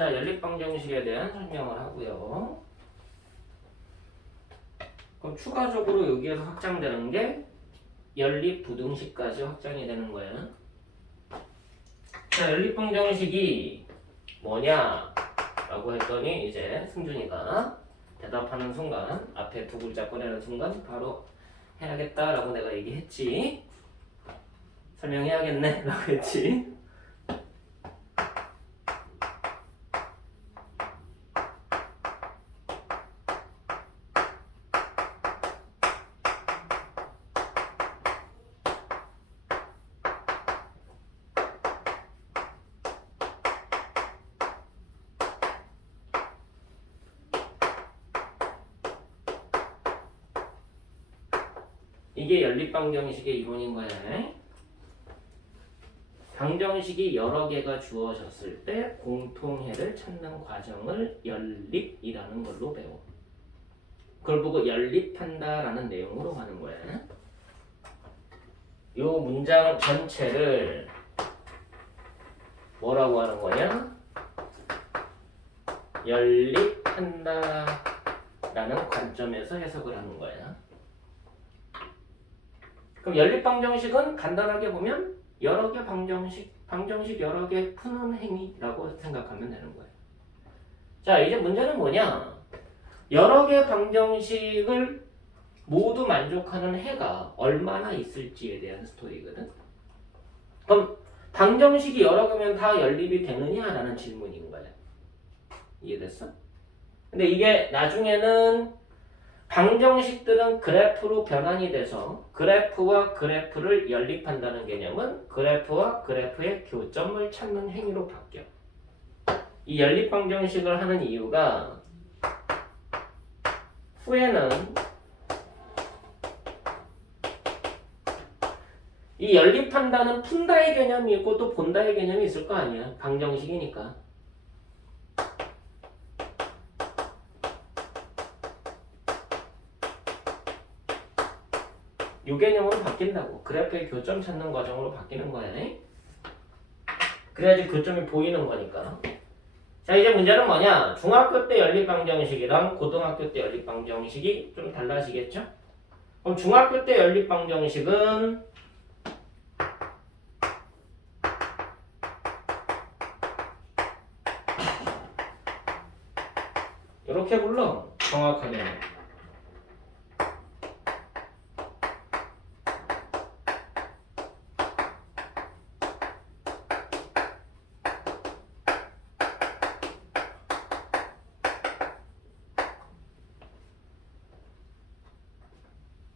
자, 연립방정식에 대한 설명을 하고요. 그럼 추가적으로 여기에서 확장되는 게 연립부등식까지 확장이 되는 거예요. 자, 연립방정식이 뭐냐? 라고 했더니 이제 승준이가 대답하는 순간, 앞에 두 글자 꺼내는 순간 바로 해야겠다라고 내가 얘기했지. 설명해야겠네 라고 했지. 이게 연립방정식의 이론인 거야. 방정식이 여러 개가 주어졌을 때 공통해를 찾는 과정을 연립이라는 걸로 배워. 그걸 보고 연립한다라는 내용으로 가는 거야. 요 문장 전체를 뭐라고 하는 거냐? 연립한다라는 관점에서 해석을 하는 거야. 그럼 연립방정식은 간단하게 보면 여러 개 방정식 여러 개 푸는 행위라고 생각하면 되는 거예요. 자, 이제 문제는 뭐냐? 여러 개 방정식을 모두 만족하는 해가 얼마나 있을지에 대한 스토리거든. 그럼 방정식이 여러 개면 다 연립이 되느냐라는 질문인 거야. 이해됐어? 근데 이게 나중에는 방정식들은 그래프로 변환이 돼서 그래프와 그래프를 연립한다는 개념은 그래프와 그래프의 교점을 찾는 행위로 바뀌어. 이 연립방정식을 하는 이유가 후에는 이 연립한다는 푼다의 개념이 있고 또 본다의 개념이 있을 거 아니야. 방정식이니까. 이 개념으로 바뀐다고. 그래프의 교점 찾는 과정으로 바뀌는 거야. 그래야지 교점이 보이는 거니까. 자, 이제 문제는 뭐냐? 중학교 때 연립방정식이랑 고등학교 때 연립방정식이 좀 달라지겠죠? 그럼 중학교 때 연립방정식은 이렇게 불러. 정확하게.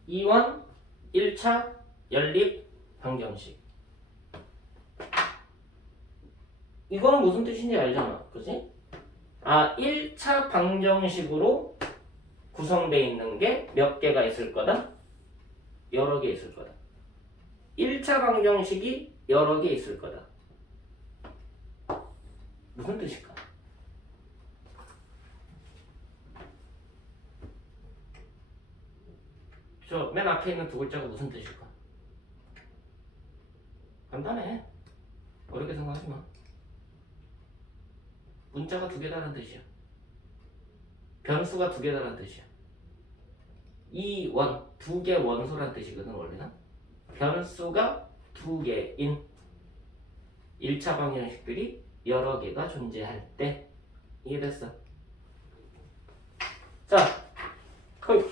이원 1차 연립 방정식. 이거는 무슨 뜻인지 알잖아. 그지? 1차 방정식으로 구성되어 있는 게 몇 개가 있을 거다? 여러 개 있을 거다. 1차 방정식이 여러 개 있을 거다. 무슨 뜻일까? 저 맨 앞에 있는 두 글자가 무슨 뜻일까? 간단해. 어렵게 생각하지 마. 문자가 두 개다라는 뜻이야. 변수가 두 개다라는 뜻이야. 이 원, 두 개 원소란 뜻이거든, 원래는. 변수가 두 개인 1차 방정식들이 여러 개가 존재할 때. 이해됐어? 자, 그럼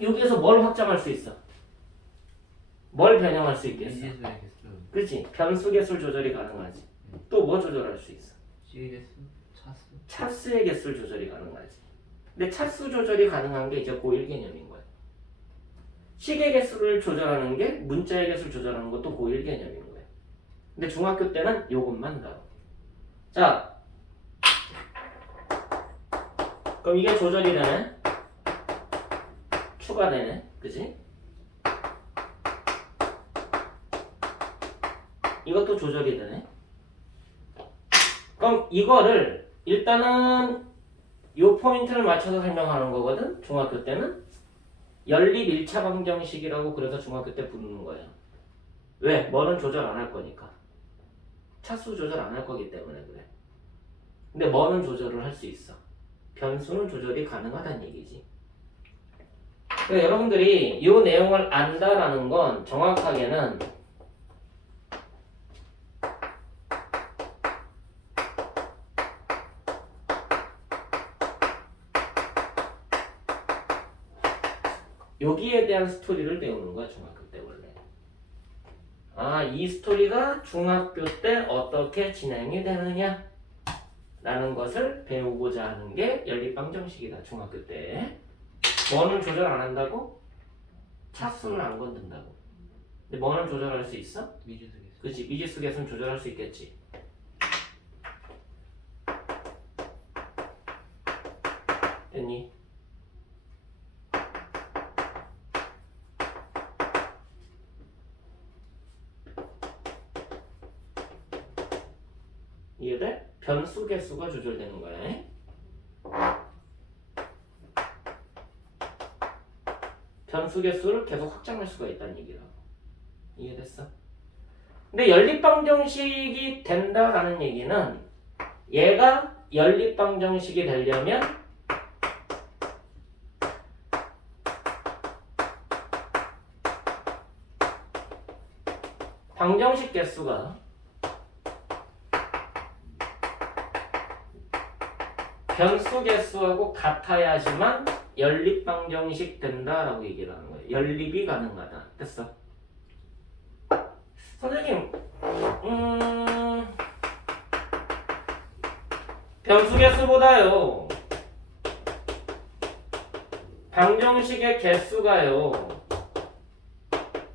여기에서 뭘 확장할 수 있어? 뭘 변형할 수 있겠어? 그렇지. 변수 개수 조절이 가능하지. 또 뭐 조절할 수 있어? 시계 개수, 차수. 차수의 개수 조절이 가능하지. 근데 차수 조절이 가능한 게 이제 고1 개념인 거야. 시계 개수를 조절하는 게 문자의 개수를 조절하는 것도 고1 개념인 거야. 근데 중학교 때는 요것만 다뤄. 자, 그럼 이게 조절이 되네? 추가되네? 그지? 이것도 조절이 되네? 그럼 이거를 일단은 요 포인트를 맞춰서 설명하는 거거든. 중학교 때는 연립 1차 방정식이라고 그래서 중학교 때 부르는 거예요. 왜? 뭐는 조절 안 할 거니까. 차수 조절 안 할 거기 때문에 그래. 근데 뭐는 조절을 할 수 있어. 변수는 조절이 가능하다는 얘기지. 그러니까 여러분들이 이 내용을 안다라는 건 정확하게는 여기에 대한 스토리를 배우는 거야, 중학교 때 원래. 아, 이 스토리가 중학교 때 어떻게 진행이 되느냐 라는 것을 배우고자 하는 게 연립방정식이다, 중학교 때. 뭐는 조절 안 한다고? 차수는 안 건든다고. 근데 뭐는 조절할 수 있어? 미지수 계수. 그치, 미지수 계수는 조절할 수 있겠지. 됐니? 이해돼? 변수 개수가 조절되는 거야. 변수 개수를 계속 확장할 수가 있다는 얘기라고. 이해됐어? 근데 연립방정식이 된다라는 얘기는 얘가 연립방정식이 되려면 방정식 개수가 변수 개수하고 같아야지만 연립방정식 된다라고 얘기를 하는 거예요. 연립이 가능하다. 됐어? 선생님, 변수 개수보다요 방정식의 개수가요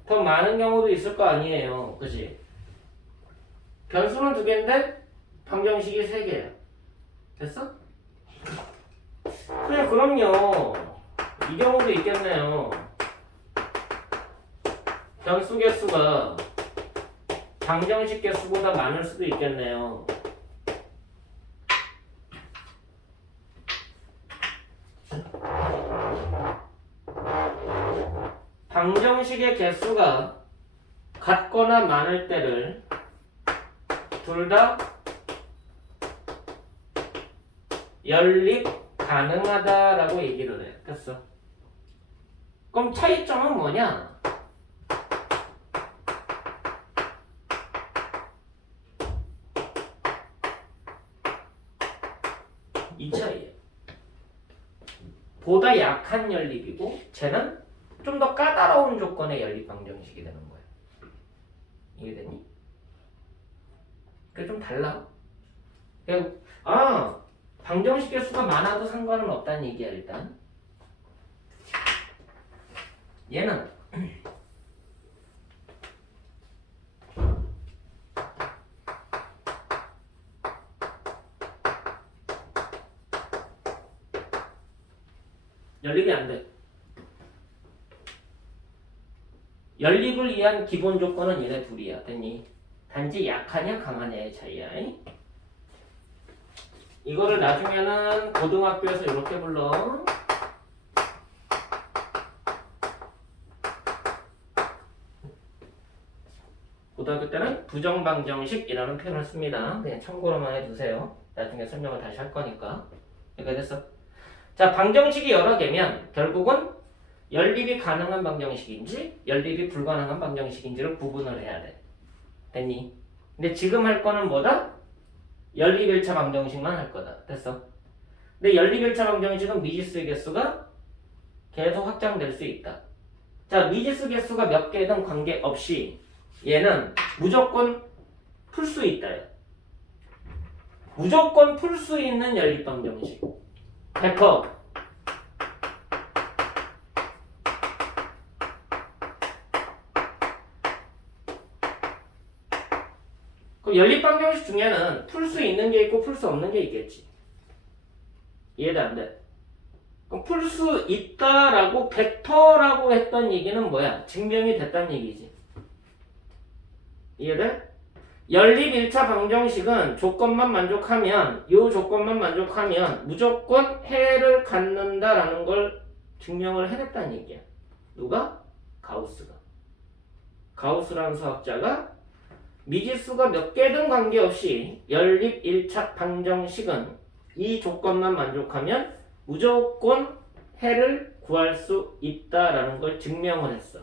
더 많은 경우도 있을 거 아니에요. 그치? 변수는 2개인데 방정식이 3개야. 됐어? 그래, 그럼요. 이 경우도 있겠네요. 변수 개수가 방정식 개수보다 많을 수도 있겠네요. 방정식의 개수가 같거나 많을 때를 둘 다 연립 가능하다라고 얘기를 해. 됐어? 그럼 차이점은 뭐냐? 이 차이예요. 보다 약한 연립이고 쟤는 좀 더 까다로운 조건의 연립 방정식이 되는 거예요. 이해되니? 그게 좀 달라. 방정식 개수가 많아도 상관은 없다는 얘기야. 일단 얘는 연립이 안 돼. 연립을 위한 기본 조건은 얘네 둘이야. 됐니? 단지 약하냐 강하냐의 차이야. 이거를 나중에는 고등학교에서 이렇게 불러. 고등학교 때는 부정방정식이라는 표현을 씁니다. 그냥 참고로만 해두세요. 나중에 설명을 다시 할 거니까. 여기까지 됐어. 자, 방정식이 여러 개면 결국은 연립이 가능한 방정식인지 연립이 불가능한 방정식인지를 구분을 해야 돼. 됐니? 근데 지금 할 거는 뭐다? 연립 1차 방정식만 할 거다. 됐어? 근데 연립 1차 방정식은 미지수의 개수가 계속 확장될 수 있다. 자, 미지수 개수가 몇 개든 관계없이 얘는 무조건 풀 수 있다. 무조건 풀 수 있는 연립 방정식. 100%. 그럼 연립 방정식 중에는 풀 수 있는 게 있고 풀 수 없는 게 있겠지. 이해돼 안 돼? 그럼 풀 수 있다라고 벡터라고 했던 얘기는 뭐야? 증명이 됐다는 얘기지. 이해돼? 연립 1차 방정식은 조건만 만족하면 이 조건만 만족하면 무조건 해를 갖는다라는 걸 증명을 해냈다는 얘기야. 누가? 가우스가. 가우스라는 수학자가 미지수가 몇 개든 관계없이 연립 1차 방정식은 이 조건만 만족하면 무조건 해를 구할 수 있다라는 걸 증명을 했어.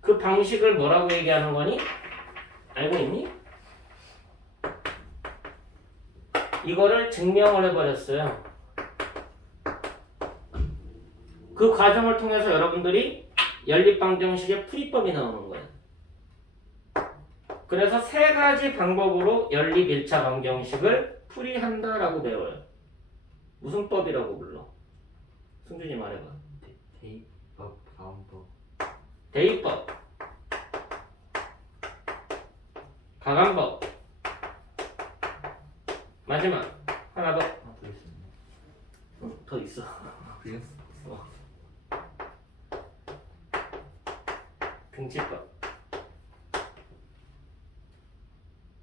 그 방식을 뭐라고 얘기하는 거니? 알고 있니? 이거를 증명을 해버렸어요. 그 과정을 통해서 여러분들이 연립방정식의 풀이법이 나오는 거예요. 그래서 세 가지 방법으로 연립 1차 방정식을 풀이한다라고 배워요. 무슨 법이라고 불러? 승준이 말해봐. 대입법, 가원법. 대입법, 가감법, 마지막 하나 더. 더 있습니다. 응, 더 있어. 그래요? 등치법.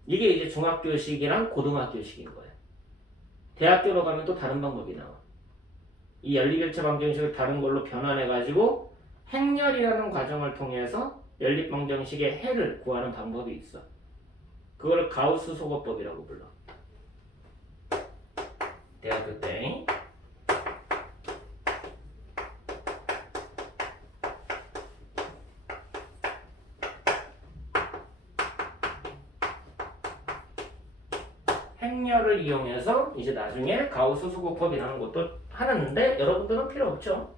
이게 이제 중학교식이랑 고등학교식인 거예요. 대학교로 가면 또 다른 방법이 나와. 이 연립일차 방정식을 다른 걸로 변환해가지고 행렬이라는 과정을 통해서 연립방정식의 해를 구하는 방법이 있어. 그거를 가우스 소거법이라고 불러. 대학교 때. 행렬을 이용해서 이제 나중에 가우스 소거법이라는 것도 하는데 여러분들은 필요 없죠.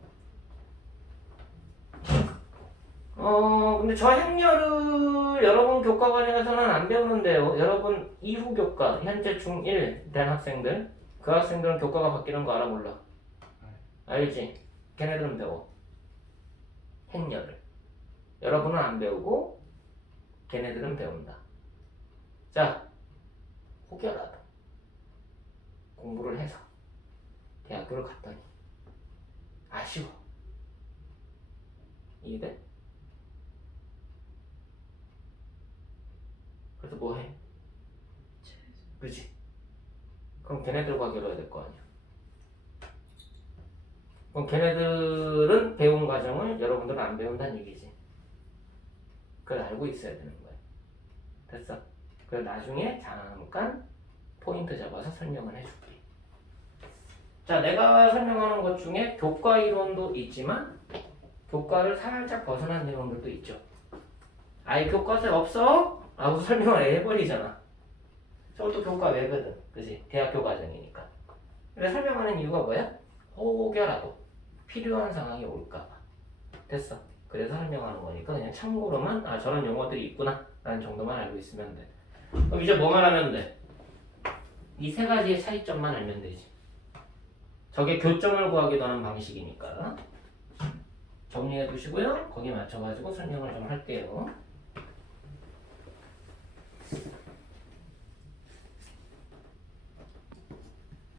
근데 저 행렬을 여러분 교과 과정에서는 안 배우는데요. 여러분 이후 교과, 현재 중1 된 학생들, 그 학생들은 교과가 바뀌는 거 알아 몰라? 알지? 걔네들은 배워. 행렬을. 여러분은 안 배우고 걔네들은 배운다. 자, 혹여라도 공부를 해서 대학교를 갔더니 아쉬워. 이해돼? 그래서 뭐 해? 그치? 그럼 걔네들과 겨뤄야 될 거 아니야. 그럼 걔네들은 배운 과정을 여러분들은 안 배운다는 얘기지. 그걸 알고 있어야 되는 거야. 됐어? 그래서 나중에 잠깐 포인트 잡아서 설명을 해줄게. 자, 내가 설명하는 것 중에 교과 이론도 있지만 교과를 살짝 벗어난 내용들도 있죠. 아예 교과서에 없어? 라고 설명을 해버리잖아. 저것도 교과 외거든. 그지? 대학교 과정이니까. 근데 설명하는 이유가 뭐야? 혹여라도 필요한 상황이 올까봐. 됐어. 그래서 설명하는 거니까 그냥 참고로만 저런 용어들이 있구나 라는 정도만 알고 있으면 돼. 그럼 이제 뭐만 하면 돼? 이 세 가지의 차이점만 알면 되지. 저게 교점을 구하기도 하는 방식이니까 정리해 두시고요. 거기에 맞춰가지고 설명을 좀 할게요.